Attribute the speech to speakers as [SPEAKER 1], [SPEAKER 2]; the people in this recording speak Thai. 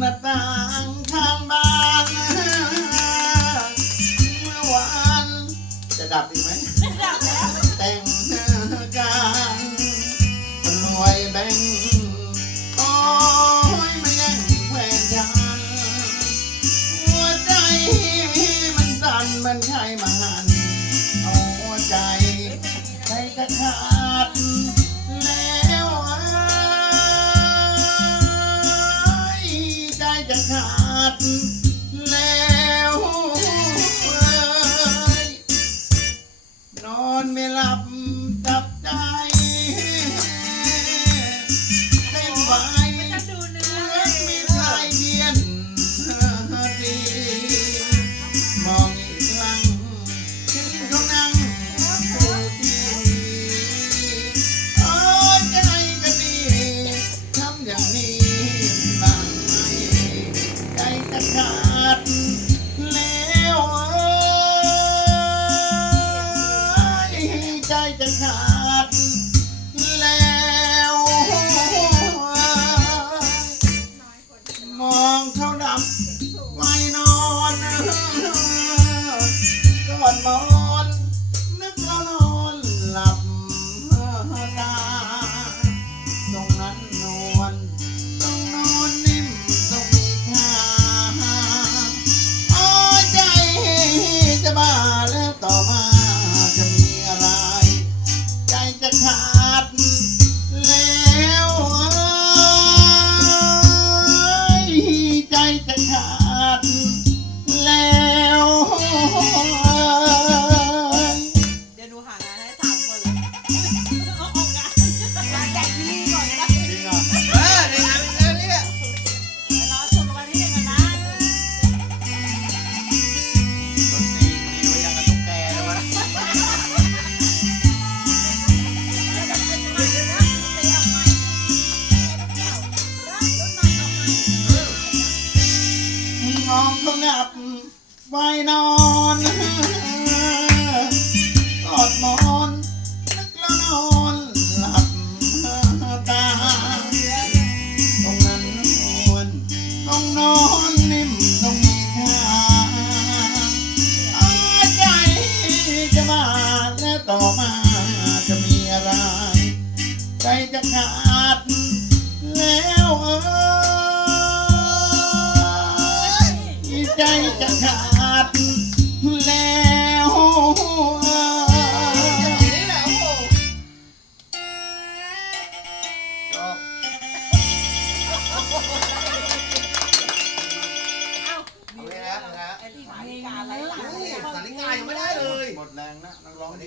[SPEAKER 1] หน้าต่างข้างบ้าน
[SPEAKER 2] เมื่
[SPEAKER 1] อวานจะดับอีกไหมดับแล้วแต่งการรวยแบ่งโอ้ย
[SPEAKER 2] มันย่งแหวน
[SPEAKER 1] จังหัวใจมันสั่น
[SPEAKER 2] มัน
[SPEAKER 1] ใช่ไหม อ ด ไว้นอนกอดหมอนนึกแล้วนอนหลับตา ตรงนั้นนวลต้องนอนนิ่มต้องมีค่าเอาใจจะมาแล้วต่อมาจะมีอะไร ใจจะขาด
[SPEAKER 2] เอาเลยนะไอ้ที่สาริกาอะไรหลัง
[SPEAKER 3] สาริกายังไม่ได้เลย
[SPEAKER 1] หมดแรงนะนักร้องดี